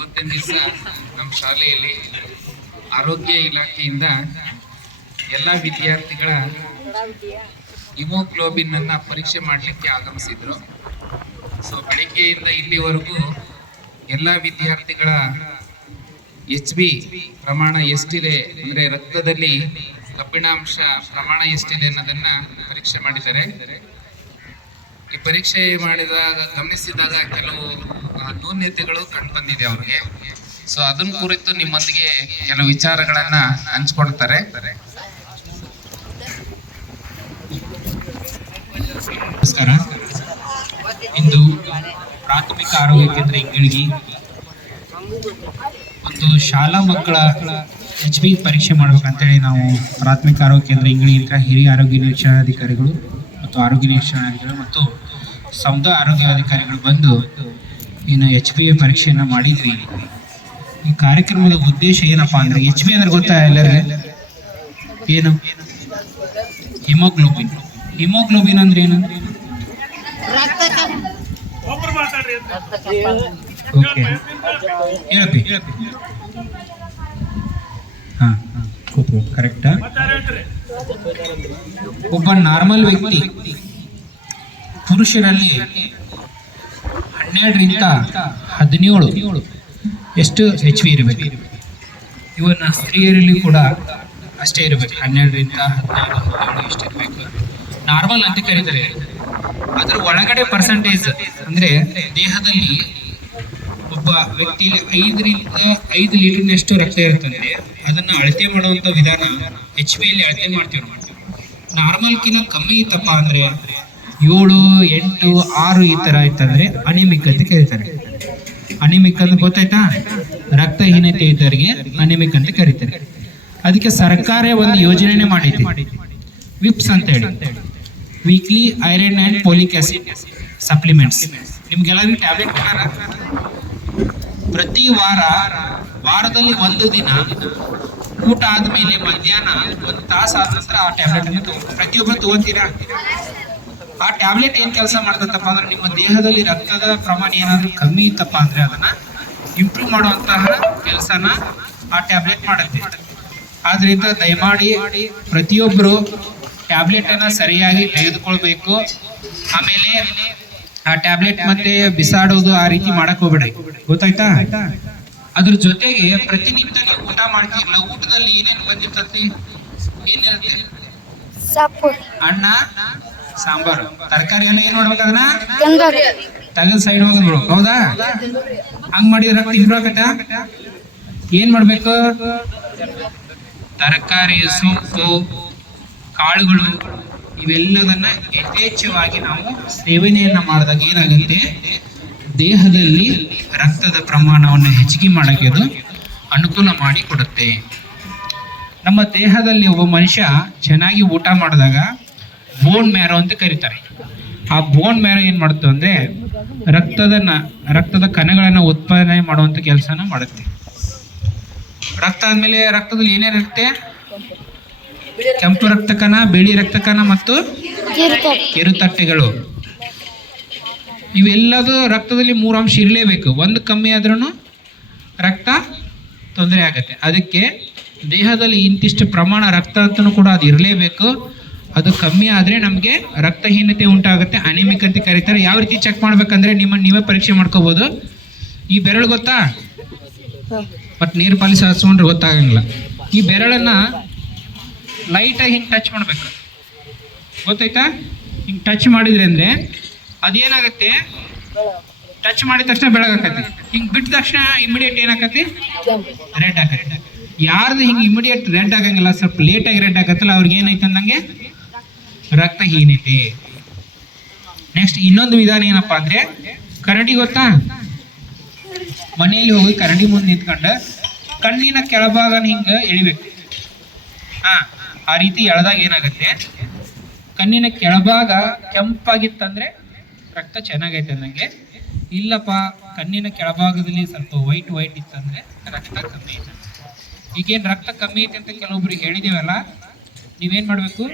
ಇವತ್ತಿನ ದಿವಸ ನಮ್ಮ ಶಾಲೆಯಲ್ಲಿ ಆರೋಗ್ಯ ಇಲಾಖೆಯಿಂದ ಎಲ್ಲ ವಿದ್ಯಾರ್ಥಿಗಳ ಹಿಮೋಗ್ಲೋಬಿನ್ ಅನ್ನ ಪರೀಕ್ಷೆ ಮಾಡಲಿಕ್ಕೆ ಆಗಮಿಸಿದ್ರು. ಸೊ ಬೆಳಿಗ್ಗೆಯಿಂದ ಇಲ್ಲಿವರೆಗೂ ಎಲ್ಲ ವಿದ್ಯಾರ್ಥಿಗಳ ಎಚ್ ಬಿ ಪ್ರಮಾಣ ಎಷ್ಟಿದೆ ಅಂದರೆ ರಕ್ತದಲ್ಲಿ ಕಬ್ಬಿಣಾಂಶ ಪ್ರಮಾಣ ಎಷ್ಟಿದೆ ಅನ್ನೋದನ್ನ ಪರೀಕ್ಷೆ ಮಾಡಿದ್ದಾರೆ. ಈ ಪರೀಕ್ಷೆ ಮಾಡಿದಾಗ ಗಮನಿಸಿದಾಗ ಕೆಲವು ಆ, ನ್ಯೂನ್ಯತೆಗಳು ಕಂಡುಬಂದಿದೆ ಅವ್ರಿಗೆ. ಸೊ ಅದನ್ನ ಕುರಿತು ನಿಮ್ಮೊಂದಿಗೆ ಕೆಲವು ವಿಚಾರಗಳನ್ನ ಹಂಚ್ಕೊಡ್ತಾರೆ. ನಮಸ್ಕಾರ. ಇಂದು ಪ್ರಾಥಮಿಕ ಆರೋಗ್ಯ ಕೇಂದ್ರ ಇಂಗಿಳಿಗಿ ಒಂದು ಶಾಲಾ ಮಕ್ಕಳ ಎಚ್ ಬಿ ಪರೀಕ್ಷೆ ಮಾಡ್ಬೇಕಂತೇಳಿ ನಾವು ಪ್ರಾಥಮಿಕ ಆರೋಗ್ಯ ಕೇಂದ್ರ ಇಂಗಿಳಿಗಿಂದ ಹಿರಿಯ ಆರೋಗ್ಯ ನಿರೀಕ್ಷಣಾಧಿಕಾರಿಗಳು ಮತ್ತು ಆರೋಗ್ಯ ನಿರೀಕ್ಷಣಾಧಿಕಾರಿಗಳು ಮತ್ತು ಸಮುದಾಯ ಆರೋಗ್ಯಾಧಿಕಾರಿಗಳು ಬಂದು ಏನು ಎಚ್ ಬಿ ಪರೀಕ್ಷೆಯನ್ನು ಮಾಡಿದ್ವಿ. ಈ ಕಾರ್ಯಕ್ರಮದ ಉದ್ದೇಶ ಏನಪ್ಪ ಅಂದರೆ ಎಚ್ ಬಿ ಅಂದ್ರೆ ಗೊತ್ತಾ ಎಲ್ಲರಿಗೆ? ಏನು? ಹಿಮೋಗ್ಲೋಬಿನ್ ಹಿಮೋಗ್ಲೋಬಿನ್ ಅಂದ್ರೆ ಏನು? ಓಕೆ ಹೇಳಪ್ಪಿ. ಹಾಂ ಕರೆಕ್ಟಾ ಒಬ್ಬ ನಾರ್ಮಲ್ ವ್ಯಕ್ತಿ, ಪುರುಷರಲ್ಲಿ ಹನ್ನೆರಡರಿಂದ ಹದಿನೇಳು ಎಷ್ಟು ಹೆಚ್ ವಿ ಇರಬೇಕು? ಇವನ್ನ ಸ್ತ್ರೀಯರಲ್ಲಿ ಕೂಡ ಅಷ್ಟೇ ಇರಬೇಕು. ಹನ್ನೆರಡರಿಂದ ಹದಿನೈದು ಹದಿನೇಳು ಎಷ್ಟು ಇರಬೇಕು. ನಾರ್ಮಲ್ ಅಂತ ಕರೀತಾರೆ ಅದರ ಒಳಗಡೆ ಪರ್ಸೆಂಟೇಜ್ ಅಂದರೆ ದೇಹದಲ್ಲಿ ಒಬ್ಬ ವ್ಯಕ್ತಿಯಲ್ಲಿ ಐದರಿಂದ ಐದು ಲೀಟರ್ನಷ್ಟು ರಕ್ತ ಇರುತ್ತಂದ್ರೆ ಅದನ್ನು ಅಳತೆ ಮಾಡುವಂಥ ವಿಧಾನ ಹೆಚ್ ಪಿ ಅಲ್ಲಿ ಅಳತೆ ಮಾಡ್ತೀವಿ. ನಾರ್ಮಲ್ಕಿನ ಕಮ್ಮಿ ಇತ್ತಪ್ಪ ಅಂದ್ರೆ ಏಳು, ಎಂಟು, ಆರು ಈ ತರ ಇತ್ತಂದ್ರೆ ಅನಿಮಿಕ್ ಅಂತ ಕರೀತಾರೆ. ಅನಿಮಿಕ್ ಅಂತ ಗೊತ್ತಾಯ್ತಾ? ರಕ್ತಹೀನತೆ ಇದ್ದವರಿಗೆ ಅನಿಮಿಕ್ ಅಂತ ಕರೀತಾರೆ. ಅದಕ್ಕೆ ಸರ್ಕಾರ ಒಂದು ಯೋಜನೆ ಮಾಡಿದೆ. ವಿಪ್ಸ್ ಅಂತ ಹೇಳಿ. Weekly iron and folic acid supplements ನಿಮ್ಗೆಲ್ಲರಿಗೂ ಟ್ಯಾಬ್ಲೆಟ್ ಪ್ರತಿ ವಾರ ವಾರದಲ್ಲಿ ಒಂದು ದಿನ ಊಟ ಆದ್ಮೇಲೆ ಮಧ್ಯಾಹ್ನ ಒಂದು ತಾಸು ಆದ ನಂತರ ಆ ಟ್ಯಾಬ್ಲೆಟ್ ಅನ್ನು ಪ್ರತಿಯೊಬ್ಬರು ತಗೋತೀರಾ? ಆ ಟ್ಯಾಬ್ಲೆಟ್ ಏನ್ ಕೆಲಸ ಮಾಡ್ತತ್ತಪ್ಪ ಅಂದ್ರೆ ನಿಮ್ಮ ದೇಹದಲ್ಲಿ ರಕ್ತದ ಪ್ರಮಾಣ ಏನಾದ್ರೂ ಕಮ್ಮಿ ಇತ್ತಪ್ಪ ಅಂದ್ರೆ ಅದನ್ನ ಇಂಪ್ರೂವ್ ಮಾಡುವಂತಹ ಕೆಲಸನ ಆ ಟ್ಯಾಬ್ಲೆಟ್ ಮಾಡುತ್ತೆ. ಆದ್ರಿಂದ ದಯಮಾಡಿ ಪ್ರತಿಯೊಬ್ಬರು ಟ್ಯಾಬ್ಲೆಟ್ ಅನ್ನ ಸರಿಯಾಗಿ ತೆಗೆದುಕೊಳ್ಬೇಕು. ಆಮೇಲೆ ಆ ಟ್ಯಾಬ್ಲೆಟ್ ಮತ್ತೆ ಬಿಸಾಡೋದು ಆ ರೀತಿ ಮಾಡಕ್ ಹೋಗ್ಬೇಡ್ರಿ. ಗೊತ್ತಾಯ್ತಾ? ಅದ್ರ ಜೊತೆಗೆ ಪ್ರತಿನಿತ್ಯ ನೀವು ಊಟ ಮಾಡ್ತೀರಲ್ಲ ಊಟದಲ್ಲಿ ಏನೇನು ಬಂದಿರ್ತತಿ ಏನಿರುತ್ತೆ? ಅಣ್ಣ ಸಾಂಬಾರು. ತರಕಾರಿ ಎಲ್ಲ ಏನ್ ಮಾಡ್ಬೇಕು ಅದನ್ನ ತಿನ್ಬೇಕು ಸೈಡ್ ಹೋಗೋದು ಬಿಡು. ಹೌದಾ? ಹಂಗ್ ಮಾಡಿದ್ರೆ ರಕ್ತ ಏನ್ ಮಾಡ್ಬೇಕು? ತರಕಾರಿ ಸೊಪ್ಪು ಕಾಳುಗಳು ಇವೆಲ್ಲದನ್ನ ಯಥೇಚ್ಛವಾಗಿ ನಾವು ಸೇವನೆಯನ್ನ ಮಾಡಿದಾಗ ಏನಾಗುತ್ತೆ? ದೇಹದಲ್ಲಿ ರಕ್ತದ ಪ್ರಮಾಣವನ್ನು ಹೆಚ್ಚಿಗೆ ಮಾಡಕ್ಕೆ ಅದು ಅನುಕೂಲ ಮಾಡಿ ಕೊಡುತ್ತೆ ನಮ್ಮ ದೇಹದಲ್ಲಿ ಒಬ್ಬ ಮನುಷ್ಯ ಚೆನ್ನಾಗಿ ಊಟ ಮಾಡಿದಾಗ ಬೋನ್ ಮ್ಯಾರೋ ಅಂತ ಕರೀತಾರೆ. ಆ ಬೋನ್ ಮ್ಯಾರೋ ಏನು ಮಾಡುತ್ತೆ ಅಂದ್ರೆ ರಕ್ತದ ರಕ್ತದ ಕಣಗಳನ್ನು ಉತ್ಪಾದನೆ ಮಾಡುವಂತ ಕೆಲಸನ ಮಾಡುತ್ತೆ. ರಕ್ತ ಆದಮೇಲೆ ರಕ್ತದಲ್ಲಿ ಏನೇನಿರುತ್ತೆ ಕೆಂಪು ರಕ್ತ ಕಣ ಬಿಳಿ ರಕ್ತ ಕಣ ಮತ್ತು ಕಿರುತಟ್ಟೆಗಳು. ಇವೆಲ್ಲದೂ ರಕ್ತದಲ್ಲಿ ಮೂರು ಅಂಶ ಇರಲೇಬೇಕು. ಒಂದು ಕಮ್ಮಿ ಆದ್ರೂ ರಕ್ತ ತೊಂದರೆ ಆಗುತ್ತೆ. ಅದಕ್ಕೆ ದೇಹದಲ್ಲಿ ಇಂತಿಷ್ಟು ಪ್ರಮಾಣ ರಕ್ತ ಅಂತಲೂ ಕೂಡ ಅದು ಇರಲೇಬೇಕು. ಅದು ಕಮ್ಮಿ ಆದರೆ ನಮಗೆ ರಕ್ತಹೀನತೆ ಉಂಟಾಗುತ್ತೆ ಅನಿಮಿಕ್ ಅಂತ ಕರೀತಾರೆ. ಯಾವ ರೀತಿ ಚೆಕ್ ಮಾಡ್ಬೇಕಂದ್ರೆ ನಿಮ್ಮನ್ನು ನೀವೇ ಪರೀಕ್ಷೆ ಮಾಡ್ಕೋಬೋದು. ಈ ಬೆರಳು ಗೊತ್ತಾ? ಬಟ್ ನೀರು ಪಾಲಿಸಿ ಹಾಸ್ಕೊಂಡ್ರೆ ಗೊತ್ತಾಗಂಗಿಲ್ಲ. ಈ ಬೆರಳನ್ನ ಲೈಟಾಗಿ ಹಿಂಗೆ ಟಚ್ ಮಾಡಬೇಕು. ಗೊತ್ತಾಯ್ತಾ? ಹಿಂಗೆ ಟಚ್ ಮಾಡಿದ್ರಿ ಅಂದ್ರೆ ಅದೇನಾಗತ್ತೆ? ಟಚ್ ಮಾಡಿದ ತಕ್ಷಣ ಬೆಳಗಾಕತಿ ಹಿಂಗೆ ಬಿಟ್ಟ ತಕ್ಷಣ ಇಮಿಡಿಯೇಟ್ ಏನಾಗತ್ತೆ ರೆಡ್ ಆಗತ್ತೆ ಯಾರ್ದು ಹಿಂಗೆ ಇಮಿಡಿಯೇಟ್ ರೆಡ್ ಆಗಂಗಿಲ್ಲ, ಸ್ವಲ್ಪ ಲೇಟಾಗಿ ರೆಡ್ ಆಗತ್ತಲ್ಲ ಅವ್ರಿಗೆ ಏನೈತೆ ಅಂದಂಗೆ ರಕ್ತಹೀನತೆ. ನೆಕ್ಸ್ಟ್ ಇನ್ನೊಂದು ವಿಧಾನ ಏನಪ್ಪಾ ಅಂದ್ರೆ, ಕರಡಿ ಗೊತ್ತಾ? ಮನೆಯಲ್ಲಿ ಹೋಗಿ ಕರಡಿ ಮುಂದೆ ನಿಂತ್ಕೊಂಡು ಕಣ್ಣಿನ ಕೆಳಭಾಗನ ಹಿಂಗೆ ಎಳಿಬೇಕು. ಹಾ, ಆ ರೀತಿ ಎಳೆದಾಗ ಏನಾಗುತ್ತೆ? ಕಣ್ಣಿನ ಕೆಳಭಾಗ ಕೆಂಪಾಗಿತ್ತಂದ್ರೆ ರಕ್ತ ಚೆನ್ನಾಗೈತೆ ನನಗೆ ಇಲ್ಲಪ್ಪ, ಕಣ್ಣಿನ ಕೆಳಭಾಗದಲ್ಲಿ ಸ್ವಲ್ಪ ವೈಟ್ ವೈಟ್ ಇತ್ತಂದ್ರೆ ರಕ್ತ ಕಮ್ಮಿ ಐತೆ. ಈಗೇನು ರಕ್ತ ಕಮ್ಮಿ ಐತೆ ಅಂತ ಕೆಲವೊಬ್ರಿಗೆ ಹೇಳಿದೀವಲ್ಲ ನೀವೇನ್ ಮಾಡಬೇಕು?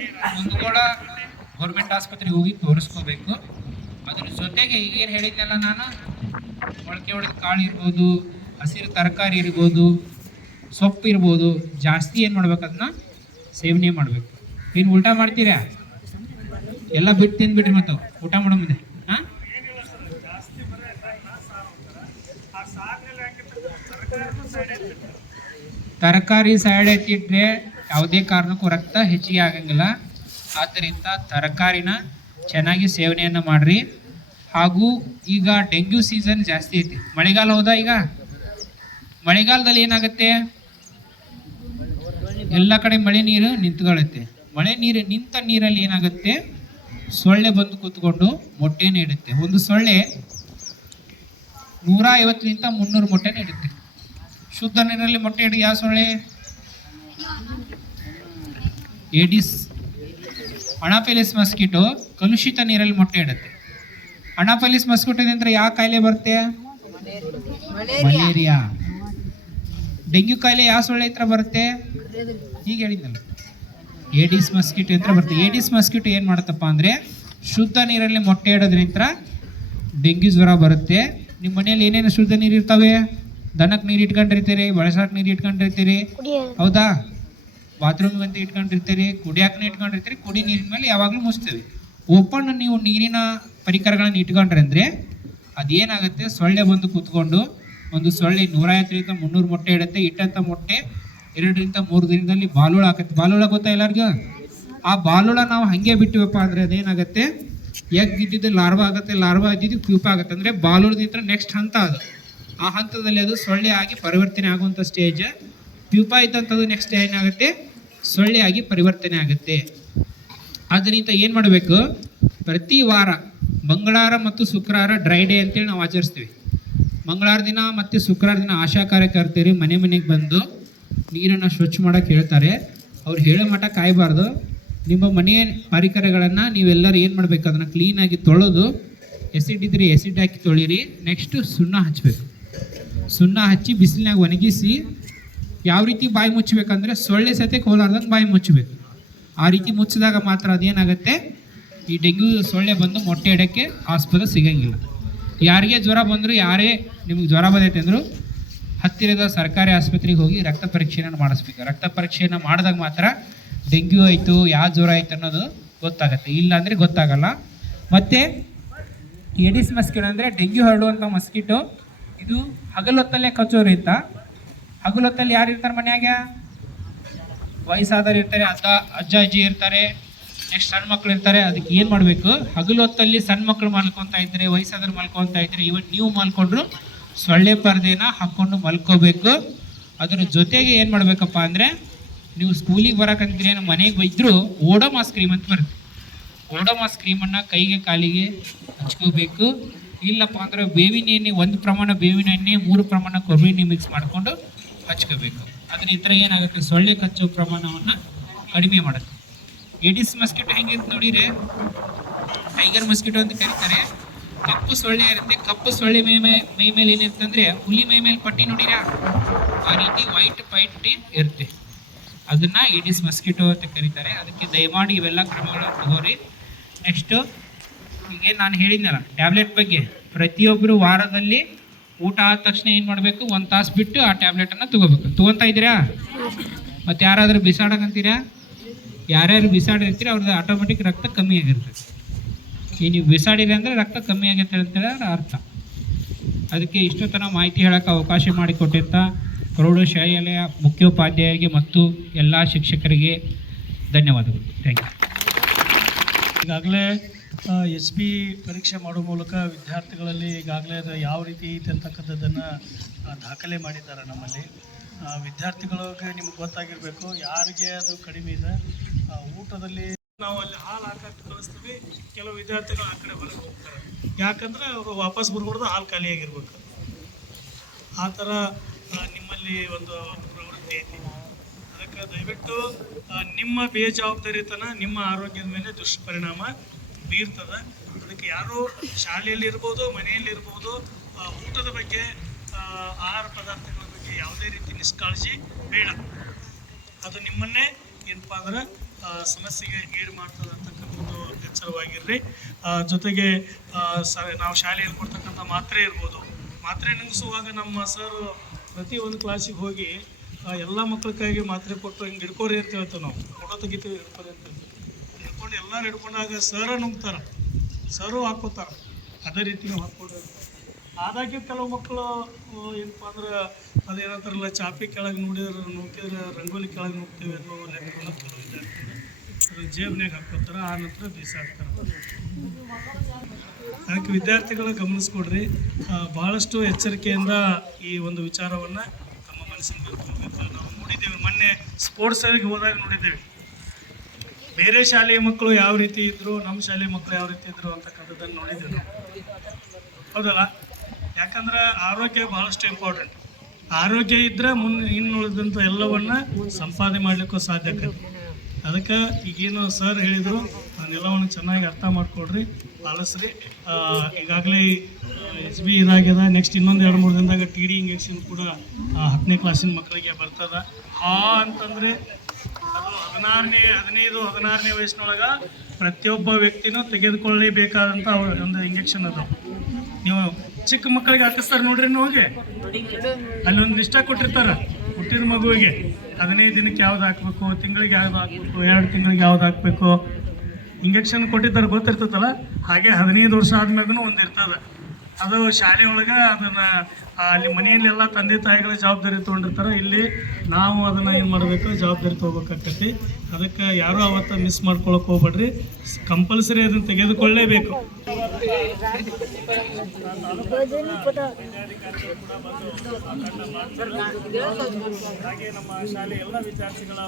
ಒಂದು ಕೂಡ ಗೌರ್ಮೆಂಟ್ ಆಸ್ಪತ್ರೆಗೆ ಹೋಗಿ ತೋರಿಸ್ಕೋಬೇಕು. ಅದ್ರ ಜೊತೆಗೆ ಈಗೇನು ಹೇಳಿದ್ನಲ್ಲ ನಾನು? ಮೊಳಕೆ ಒಳಗೆ ಕಾಳು ಇರ್ಬೋದು, ಹಸಿರು ತರಕಾರಿ ಇರ್ಬೋದು, ಸೊಪ್ಪು ಇರ್ಬೋದು, ಜಾಸ್ತಿ ಏನು ಮಾಡ್ಬೇಕು ಅದನ್ನ ಸೇವನೆ ಮಾಡಬೇಕು. ಏನು ಊಟ ಮಾಡ್ತೀರಾ? ಎಲ್ಲ ಬಿಟ್ಟು ತಿಂದ್ಬಿಟ್ರಿ ಮತ್ತು. ಊಟ ಮಾಡೋ ಮುಂದೆ. ಹಾಂ ತರಕಾರಿ ಸೈಡ್ ಎತ್ತಿಟ್ರೆ ಯಾವುದೇ ಕಾರಣಕ್ಕೂ ರಕ್ತ ಹೆಚ್ಚಿಗೆ ಆಗಂಗಿಲ್ಲ. ಆದ್ದರಿಂದ ತರಕಾರಿನ ಚೆನ್ನಾಗಿ ಸೇವನೆಯನ್ನು ಮಾಡಿರಿ. ಹಾಗೂ ಈಗ ಡೆಂಗ್ಯೂ ಸೀಸನ್ ಜಾಸ್ತಿ ಐತಿ. ಮಳೆಗಾಲ ಹೌದಾ ಈಗ? ಮಳೆಗಾಲದಲ್ಲಿ ಏನಾಗುತ್ತೆ? ಎಲ್ಲ ಕಡೆ ಮಳೆ ನೀರು ನಿಂತ್ಕೊಳ್ಳುತ್ತೆ ಮಳೆ ನೀರು ನಿಂತ ನೀರಲ್ಲಿ ಏನಾಗುತ್ತೆ? ಸೊಳ್ಳೆ ಬಂದು ಕೂತ್ಕೊಂಡು ಮೊಟ್ಟೆ ಇಡುತ್ತೆ ಒಂದು ಸೊಳ್ಳೆ ನೂರ ಐವತ್ತರಿಂದ ಮುನ್ನೂರು ಮೊಟ್ಟೆ ಇಡುತ್ತೆ ಶುದ್ಧ ನೀರಲ್ಲಿ ಮೊಟ್ಟೆ ಇಡಿ. ಯಾವ ಸೊಳ್ಳೆ? ಏಡಿಸ್. ಅಣಾಪೆಲಿಸ್ ಮಸ್ಕಿಟೋ ಕಲುಷಿತ ನೀರಲ್ಲಿ ಮೊಟ್ಟೆ ಇಡುತ್ತೆ. ಅಣಾಪೆಲಿಸ್ ಮಸ್ಕಿಟೋದಿಂದ ಯಾವ ಕಾಯಿಲೆ ಬರುತ್ತೆ? ಮಲೇರಿಯಾ. ಡೆಂಗ್ಯೂ ಕಾಯಿಲೆ ಯಾವ ಸೊಳ್ಳೆ ಹತ್ರ ಬರುತ್ತೆ? ಈಗ ಹೇಳಿದ್ನಲ್ಲ. ಏಡಿಸ್ ಮಸ್ಕಿಟೋ ಹತ್ರ ಬರುತ್ತೆ. ಏಡಿಸ್ ಮಸ್ಕಿಟೋ ಏನು ಮಾಡುತ್ತಪ್ಪ ಅಂದರೆ ಶುದ್ಧ ನೀರಲ್ಲಿ ಮೊಟ್ಟೆ ಇಡೋದ್ರಿಂದ ಡೆಂಗ್ಯೂ ಜ್ವರ ಬರುತ್ತೆ. ನಿಮ್ಮ ಮನೆಯಲ್ಲಿ ಏನೇನು ಶುದ್ಧ ನೀರು ಇರ್ತವೆ? ದನಕ್ಕೆ ನೀರು ಇಟ್ಕೊಂಡಿರ್ತೀರಿ ಬಳಸಾಕ್ ನೀರು ಇಟ್ಕೊಂಡಿರ್ತೀರಿ? ಹೌದಾ? ಬಾತ್ರೂಮ್ ಅಂತ ಇಟ್ಕೊಂಡಿರ್ತೀರಿ, ಕುಡಿಯಾಕನ ಇಟ್ಕೊಂಡಿರ್ತೀರಿ, ಕುಡಿ ನೀರಿನ ಮೇಲೆ ಯಾವಾಗಲೂ ಮುಚ್ತೇವೆ. ಓಪನ್ ನೀವು ನೀರಿನ ಪರಿಕರಗಳನ್ನು ಇಟ್ಕೊಂಡ್ರೆ ಅಂದರೆ ಅದೇನಾಗುತ್ತೆ? ಸೊಳ್ಳೆ ಬಂದು ಕೂತ್ಕೊಂಡು ಒಂದು ಸೊಳ್ಳೆ ನೂರೈವತ್ತರಿಂದ ಮುನ್ನೂರು ಮೊಟ್ಟೆ ಇಡುತ್ತೆ. ಇಟ್ಟಂಥ ಮೊಟ್ಟೆ ಎರಡರಿಂದ ಮೂರು ದಿನದಲ್ಲಿ ಬಾಲುಳ ಹಾಕತ್ತೆ ಬಾಲುಳ ಗೊತ್ತಾ ಎಲ್ಲರಿಗೂ? ಆ ಬಾಲುಳ ನಾವು ಹಾಗೆ ಬಿಟ್ಟಿವಪ್ಪ ಅಂದರೆ ಅದೇನಾಗುತ್ತೆ? ಎಗ್ ಇದ್ದಿದ್ದು ಲಾರ್ವಾ ಆಗುತ್ತೆ, ಲಾರ್ವಾ ಇದ್ದಿದ್ದು ಪ್ಯೂಪ ಆಗುತ್ತೆ. ಅಂದರೆ ಬಾಲುಳದಿಂದ ನೆಕ್ಸ್ಟ್ ಹಂತ ಅದು. ಆ ಹಂತದಲ್ಲಿ ಅದು ಸೊಳ್ಳೆ ಆಗಿ ಪರಿವರ್ತನೆ ಆಗುವಂಥ ಸ್ಟೇಜ್ ಪ್ಯೂಪ ಇದ್ದಂಥದ್ದು ನೆಕ್ಸ್ಟ್ ಏನಾಗುತ್ತೆ ಸೊಳ್ಳೆ ಆಗಿ ಪರಿವರ್ತನೆ ಆಗುತ್ತೆ. ಆದ್ದರಿಂದ ಏನು ಮಾಡಬೇಕು? ಪ್ರತಿ ವಾರ, ಮಂಗಳವಾರ ಮತ್ತು ಶುಕ್ರವಾರ ಡ್ರೈ ಡೇ ಅಂತೇಳಿ ನಾವು ಆಚರಿಸ್ತೀವಿ. ಮಂಗಳವಾರ ದಿನ ಮತ್ತು ಶುಕ್ರವಾರ ದಿನ ಆಶಾ ಕಾರ್ಯಕರ್ತರು ಮನೆ ಮನೆಗೆ ಬಂದು ನೀರನ್ನು ಸ್ವಚ್ಛ ಮಾಡೋಕ್ಕೆ ಹೇಳ್ತಾರೆ. ಅವ್ರು ಹೇಳೋ ಮಠ ಕಾಯಬಾರ್ದು. ನಿಮ್ಮ ಮನೆಯ ಪರಿಕರಗಳನ್ನು ನೀವೆಲ್ಲರೂ ಏನು ಮಾಡಬೇಕು? ಅದನ್ನು ಕ್ಲೀನಾಗಿ ತೊಳೆದು ಎಸಿಡ್ ಇದ್ರೆ ಎಸಿಡ್ ಹಾಕಿ ತೊಳೀರಿ. ನೆಕ್ಸ್ಟು ಸುಣ್ಣ ಹಚ್ಚಬೇಕು ಸುಣ್ಣ ಹಚ್ಚಿ ಬಿಸಿಲಿನಾಗ ಒಣಗಿಸಿ ಯಾವ ರೀತಿ ಬಾಯಿ ಮುಚ್ಚಬೇಕಂದ್ರೆ ಸೊಳ್ಳೆ ಸತೆ ಕೋಲಾರ್ದಂಗೆ ಬಾಯಿ ಮುಚ್ಚಬೇಕು. ಆ ರೀತಿ ಮುಚ್ಚಿದಾಗ ಮಾತ್ರ ಅದೇನಾಗುತ್ತೆ? ಈ ಡೆಂಗ್ಯೂ ಸೊಳ್ಳೆ ಬಂದು ಮೊಟ್ಟೆ ಇಡೋಕ್ಕೆ ಆಸ್ಪತ್ರೆ ಸಿಗಂಗಿಲ್ಲ. ಯಾರಿಗೆ ಜ್ವರ ಬಂದರೂ ಯಾರೇ ನಿಮಗೆ ಜ್ವರ ಬಂದೈತೆ ಅಂದರೂ ಹತ್ತಿರದ ಸರ್ಕಾರಿ ಆಸ್ಪತ್ರೆಗೆ ಹೋಗಿ ರಕ್ತ ಪರೀಕ್ಷೆಯನ್ನು ಮಾಡಿಸ್ಬೇಕು. ರಕ್ತ ಪರೀಕ್ಷೆಯನ್ನು ಮಾಡಿದಾಗ ಮಾತ್ರ ಡೆಂಗ್ಯೂ ಆಯಿತು, ಯಾವ ಜ್ವರ ಆಯ್ತು ಅನ್ನೋದು ಗೊತ್ತಾಗುತ್ತೆ. ಇಲ್ಲ ಅಂದರೆ ಗೊತ್ತಾಗಲ್ಲ. ಮತ್ತು ಎಡಿಸ್ ಮಸ್ಕಿಟೋ ಅಂದರೆ ಡೆಂಗ್ಯೂ ಹರಡುವಂಥ ಮಸ್ಕಿಟೋ. ಇದು ಹಗಲೊತ್ತಲ್ಲೇ ಕಚ್ಚೋರಿಂದ ಹಗಲೊತ್ತಲ್ಲಿ ಯಾರು ಇರ್ತಾರೆ ಮನ್ಯಾಗ? ವಯಸ್ಸಾದವ್ರು ಇರ್ತಾರೆ ಅಜ್ಜ ಅಜ್ಜ, ಅಜ್ಜಿ ಇರ್ತಾರೆ ನೆಕ್ಸ್ಟ್ ಸಣ್ಣ ಮಕ್ಳು ಇರ್ತಾರೆ, ಅದಕ್ಕೆ ಏನು ಮಾಡಬೇಕು? ಹಗಲು ಹೊತ್ತಲ್ಲಿ ಸಣ್ಣ ಮಕ್ಳು ಮಲ್ಕೊತಾ ಇದ್ರೆ ವಯಸ್ಸಾದ್ರು ಮಲ್ಕೊತಾ ಇದ್ರೆ ಇವತ್ತು ನೀವು ಮಲ್ಕೊಂಡ್ರು ಸೊಳ್ಳೆ ಪರ್ದೆನ ಹಾಕ್ಕೊಂಡು ಮಲ್ಕೋಬೇಕು. ಅದ್ರ ಜೊತೆಗೆ ಏನು ಮಾಡಬೇಕಪ್ಪ ಅಂದರೆ, ನೀವು ಸ್ಕೂಲಿಗೆ ಬರೋಕಂದ್ರೆ ನಮ್ಮ ಮನೆಗೆ ಇದ್ದರೂ ಓಡೋಮಾಸ್ ಕ್ರೀಮ್ ಅಂತ ಬರುತ್ತೆ. ಓಡೋಮಾಸ್ ಕ್ರೀಮನ್ನು ಕೈಗೆ, ಕಾಲಿಗೆ ಹಚ್ಕೋಬೇಕು. ಇಲ್ಲಪ್ಪ ಅಂದರೆ ಬೇವಿನ ಎಣ್ಣೆ, ಒಂದು ಪ್ರಮಾಣ ಬೇವಿನ ಎಣ್ಣೆ, ಮೂರು ಪ್ರಮಾಣ ಕೊಬ್ಬರಿ ಎಣ್ಣೆ ಮಿಕ್ಸ್ ಮಾಡಿಕೊಂಡು ಹಚ್ಕೋಬೇಕು. ಅದರಿಂದ ಏನಾಗುತ್ತೆ? ಸೊಳ್ಳೆ ಕಚ್ಚೋ ಪ್ರಮಾಣವನ್ನು ಕಡಿಮೆ ಮಾಡುತ್ತೆ. ಏಡಿಸ್ ಮಸ್ಕಿಟೋ ಹೆಂಗಿರುತ್ತೆ ನೋಡಿರಿ ಟೈಗರ್ ಮಸ್ಕಿಟೋ ಅಂತ ಕರೀತಾರೆ. ಕಪ್ಪು ಸೊಳ್ಳೆ ಇರುತ್ತೆ. ಕಪ್ಪು ಸೊಳ್ಳೆ ಮೈ ಮೇ, ಮೈ ಮೇಲೆ ಏನಿರುತ್ತೆ ಅಂದರೆ ಹುಲಿ ಮೈ ಮೇಲೆ ಪಟ್ಟಿ ನೋಡಿರಾ? ಆ ರೀತಿ ವೈಟ್ ಪೈಟ್ ಇರುತ್ತೆ. ಅದನ್ನು ಏಡಿಸ್ ಮಸ್ಕಿಟೋ ಅಂತ ಕರೀತಾರೆ. ಅದಕ್ಕೆ ದಯಮಾಡಿ ಇವೆಲ್ಲ ಕ್ರಮಗಳನ್ನು ತಗೋರಿ. ನೆಕ್ಸ್ಟು ಈಗ ನಾನು ಹೇಳಿದ್ನಲ್ಲ, ಟ್ಯಾಬ್ಲೆಟ್ ಬಗ್ಗೆ. ಪ್ರತಿಯೊಬ್ಬರು ವಾರದಲ್ಲಿ ಊಟ ಆದ ತಕ್ಷಣ ಏನು ಮಾಡಬೇಕು? ಒಂದು ತಾಸು ಬಿಟ್ಟು ಆ ಟ್ಯಾಬ್ಲೆಟನ್ನು ತಗೋಬೇಕು. ತೊಗೊತಾ ಇದ್ದೀರಾ? ಮತ್ತು ಯಾರಾದರೂ ಬಿಸಾಡಕಂತೀರಾ ಯಾರ್ಯಾರು ಬಿಸಾಡಿರ್ತೀರಿ ಅವ್ರದ್ದು ಆಟೋಮೆಟಿಕ್ ರಕ್ತ ಕಮ್ಮಿ ಆಗಿರ್ತದೆ ಈ ನೀವು ಬಿಸಾಡಿರಿ ಅಂದರೆ ರಕ್ತ ಕಮ್ಮಿ ಆಗುತ್ತೆ ಅಂತೇಳಿ ಅರ್ಥ. ಅದಕ್ಕೆ ಇಷ್ಟೊತ್ತನ ಮಾಹಿತಿ ಹೇಳೋಕ್ಕೆ ಅವಕಾಶ ಮಾಡಿಕೊಟ್ಟಿರ್ತ ಪ್ರೌಢಶಾಲೆಯ ಮುಖ್ಯೋಪಾಧ್ಯಾಯರಿಗೆ ಮತ್ತು ಎಲ್ಲ ಶಿಕ್ಷಕರಿಗೆ ಧನ್ಯವಾದಗಳು. ಥ್ಯಾಂಕ್ ಯು ಈಗಾಗಲೇ ಎಸ್ ಪಿ ಪರೀಕ್ಷೆ ಮಾಡುವ ಮೂಲಕ ವಿದ್ಯಾರ್ಥಿಗಳಲ್ಲಿ ಈಗಾಗಲೇ ಅದು ಯಾವ ರೀತಿ ಐತೆ ಅಂತಕ್ಕಂಥದ್ದನ್ನು ದಾಖಲೆ ಮಾಡಿದ್ದಾರೆ ನಮ್ಮಲ್ಲಿ. ವಿದ್ಯಾರ್ಥಿಗಳಿಗೆ ನಿಮ್ಗೆ ಗೊತ್ತಾಗಿರಬೇಕು, ಯಾರಿಗೆ ಅದು ಕಡಿಮೆ ಇದೆ. ಊಟದಲ್ಲಿ ನಾವು ಅಲ್ಲಿ ಹಾಲು ಹಾಕಕ್ಕೆ ಕಳಿಸ್ತೀವಿ, ಕೆಲವು ವಿದ್ಯಾರ್ಥಿಗಳು ಆ ಕಡೆ ಹೊರಗೆ ಹೋಗ್ತಾರೆ. ಯಾಕಂದ್ರೆ ಅವರು ವಾಪಸ್ ಬರ್ಬಾರ್ದು, ಹಾಲು ಖಾಲಿಯಾಗಿರ್ಬೇಕು ಆ ಥರ ನಿಮ್ಮಲ್ಲಿ ಒಂದು ಪ್ರವೃತ್ತಿ ಐತಿ. ಅದಕ್ಕೆ ದಯವಿಟ್ಟು ನಿಮ್ಮ ಬೇಜವಾಬ್ದಾರಿತನ, ನಿಮ್ಮ ಆರೋಗ್ಯದ ಮೇಲೆ ದುಷ್ಪರಿಣಾಮ ಬೀರ್ತದೆ. ಅದಕ್ಕೆ ಯಾರೋ ಮನೆಯಲ್ಲಿ ಇರ್ಬೋದು ಊಟದ ಬಗ್ಗೆ ಆಹಾರ ಪದಾರ್ಥಗಳ ಬಗ್ಗೆ ಯಾವುದೇ ರೀತಿ ನಿಷ್ಕಾಳಜಿ ಬೇಡ. ಅದು ನಿಮ್ಮನ್ನೇ ಏನಪ್ಪ ಅಂದ್ರೆ ಸಮಸ್ಯೆಗೆ ಈಡು ಮಾಡ್ತದೆ ಅಂತಕ್ಕಂಥದ್ದು ಎಚ್ಚರವಾಗಿರ್ರಿ. ಜೊತೆಗೆ ಸ, ನಾವು ಶಾಲೆಯಲ್ಲಿ ಕೊಡ್ತಕ್ಕಂಥ ಮಾತ್ರೆ ಇರ್ಬೋದು. ಮಾತ್ರೆ ನುಂಗಿಸುವಾಗ ನಮ್ಮ ಸರ್ ಪ್ರತಿ ಒಂದು ಕ್ಲಾಸಿಗೆ ಹೋಗಿ ಎಲ್ಲ ಮಕ್ಕಳಿಗಾಗಿ ಮಾತ್ರೆ ಕೊಟ್ಟು ಹಿಂಗೆ ಹಿಡ್ಕೋರಿ ಅಂತ ಹೇಳ್ತೇವೆ ನಾವು. ಫೋಟೋ ತೆಗಿತೀವಿ, ಹಿಡ್ಕೋರಿ ಅಂತ. ಎಲ್ಲರೂ ಹಿಡ್ಕೊಂಡಾಗ ಸರ ನುಂಗ್ತಾರೆ ಸರು ಹಾಕೋತಾರೆ, ಅದೇ ರೀತಿ ನಾವು ಹಾಕ್ಕೊಂಡ್ರೆ ಆದಾಗ್ಯೂ ಕೆಲವು ಮಕ್ಕಳು ಏನಪ್ಪ ಅಂದ್ರೆ ಅದೇನಂತಾರಲ್ಲ, ಚಾಪಿ ಕೆಳಗೆ ನೋಡಿದ್ರೆ ನುಗ್ಗಿದ್ರೆ ರಂಗೋಲಿ ಕೆಳಗೆ ನುಗ್ತೀವಿ ಅನ್ನೋ ಲೆಕ್ಕಗಳು ಕೆಲವು ವಿದ್ಯಾರ್ಥಿಗಳು ಜೇಬ್ನಾಗ ಹಾಕೋತಾರೆ ಆ ನಂತರ ಬೀಸಾಕ್ತಾರೆ. ಅದಕ್ಕೆ ವಿದ್ಯಾರ್ಥಿಗಳು ಗಮನಿಸ್ಕೊಡ್ರಿ ಬಹಳಷ್ಟು ಎಚ್ಚರಿಕೆಯಿಂದ ಈ ಒಂದು ವಿಚಾರವನ್ನು ತಮ್ಮ ಇಟ್ಕೊಳ್ಬೇಕು. ನಾವು ನೋಡಿದ್ದೇವೆ. ಮೊನ್ನೆ ಸ್ಪೋರ್ಟ್ಸ್ ಹೋದಾಗ ನೋಡಿದ್ದೇವೆ. ಬೇರೆ ಶಾಲೆಯ ಮಕ್ಕಳು ಯಾವ ರೀತಿ ಇದ್ರು, ನಮ್ಮ ಶಾಲೆಯ ಮಕ್ಕಳು ಯಾವ ರೀತಿ ಇದ್ರು ಅಂತಕ್ಕಂಥದ್ದನ್ನು ನೋಡಿದ್ರು ಹೌದಲ್ಲ? ಯಾಕಂದ್ರೆ ಆರೋಗ್ಯ ಬಹಳಷ್ಟು ಇಂಪಾರ್ಟೆಂಟ್ ಆರೋಗ್ಯ ಇದ್ದರೆ ಇನ್ನು ಇನ್ನುಳಿದಂಥ ಎಲ್ಲವನ್ನ ಸಂಪಾದನೆ ಮಾಡಲಿಕ್ಕೂ ಸಾಧ್ಯ ಆಕೈತಿ. ಅದಕ್ಕೆ ಈಗೇನು ಸರ್ ಹೇಳಿದರು ಅದನ್ನೆಲ್ಲವನ್ನು ಚೆನ್ನಾಗಿ ಅರ್ಥ ಮಾಡ್ಕೊಡ್ರಿ ಪಾಲಿಸ್ರಿ. ಈಗಾಗಲೇ ಎಸ್ ಬಿ ಇದಾಗ್ಯದ. ನೆಕ್ಸ್ಟ್ ಇನ್ನೊಂದು ಎರಡು ಮೂರು ದಿನದಾಗ ಟಿ ಡಿ ಇಂಜೆಕ್ಷನ್ ಕೂಡ ಹತ್ತನೇ ಕ್ಲಾಸಿನ ಮಕ್ಕಳಿಗೆ ಬರ್ತದ. ಹಾ ಅಂತಂದರೆ ಹದಿನಾರನೇ, ಹದಿನೈದು, ಹದಿನಾರನೇ ವಯಸ್ಸಿನೊಳಗೆ ಪ್ರತಿಯೊಬ್ಬ ವ್ಯಕ್ತಿನೂ ತೆಗೆದುಕೊಳ್ಳಲೇಬೇಕಾದಂತ ಒಂದು ಇಂಜೆಕ್ಷನ್ ಅದು. ನೀವು ಚಿಕ್ಕ ಮಕ್ಕಳಿಗೆ ಹಾಕಿಸ್ತಾರೆ ನೋಡ್ರಿ ಹೋಗಿ. ಅಲ್ಲೊಂದು ಲಿಸ್ಟ ಕೊಟ್ಟಿರ್ತಾರೆ, ಹುಟ್ಟಿದ ಮಗುವಿಗೆ. ಹದಿನೈದು ದಿನಕ್ಕೆ ಯಾವ್ದು ಹಾಕ್ಬೇಕು, ತಿಂಗಳಿಗೆ ಯಾವ್ದು ಹಾಕ್ಬೇಕು, ಎರಡು ತಿಂಗಳಿಗೆ ಯಾವ್ದು ಹಾಕ್ಬೇಕು? ಇಂಜೆಕ್ಷನ್ ಕೊಟ್ಟಿದ್ದಾರೆ ಗೊತ್ತಿರ್ತದಲ್ಲ? ಹಾಗೆ ಹದಿನೈದು ವರ್ಷ ಆದ್ಮೇಲೂ ಒಂದು ಇರ್ತದೆ ಅದು ಶಾಲೆ ಒಳಗೆ ಅದನ್ನ ಅಲ್ಲಿ ಅಲ್ಲಿ ಮನೆಯಲ್ಲೆಲ್ಲ ತಂದೆ ತಾಯಿಗಳ ಜವಾಬ್ದಾರಿ ತೊಗೊಂಡಿರ್ತಾರೆ. ಇಲ್ಲಿ ನಾವು ಅದನ್ನ ಏನು ಮಾಡಬೇಕು, ಜವಾಬ್ದಾರಿ ತೊಗೋಬೇಕಾಗ್ತೈತಿ. ಅದಕ್ಕೆ ಯಾರೂ ಅವತ್ತು ಮಿಸ್ ಮಾಡ್ಕೊಳಕ್ಕೆ ಹೋಗ್ಬೇಡ್ರಿ. ಕಂಪಲ್ಸರಿ ಅದನ್ನು ತೆಗೆದುಕೊಳ್ಳೇಬೇಕು. ಹಾಗೆ ನಮ್ಮ ಶಾಲೆ ಎಲ್ಲ ವಿದ್ಯಾರ್ಥಿಗಳ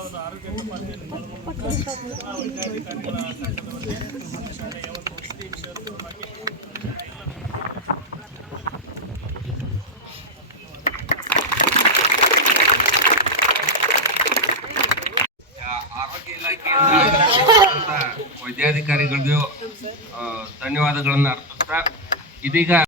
అన్నారు. సార్ ఇదిగా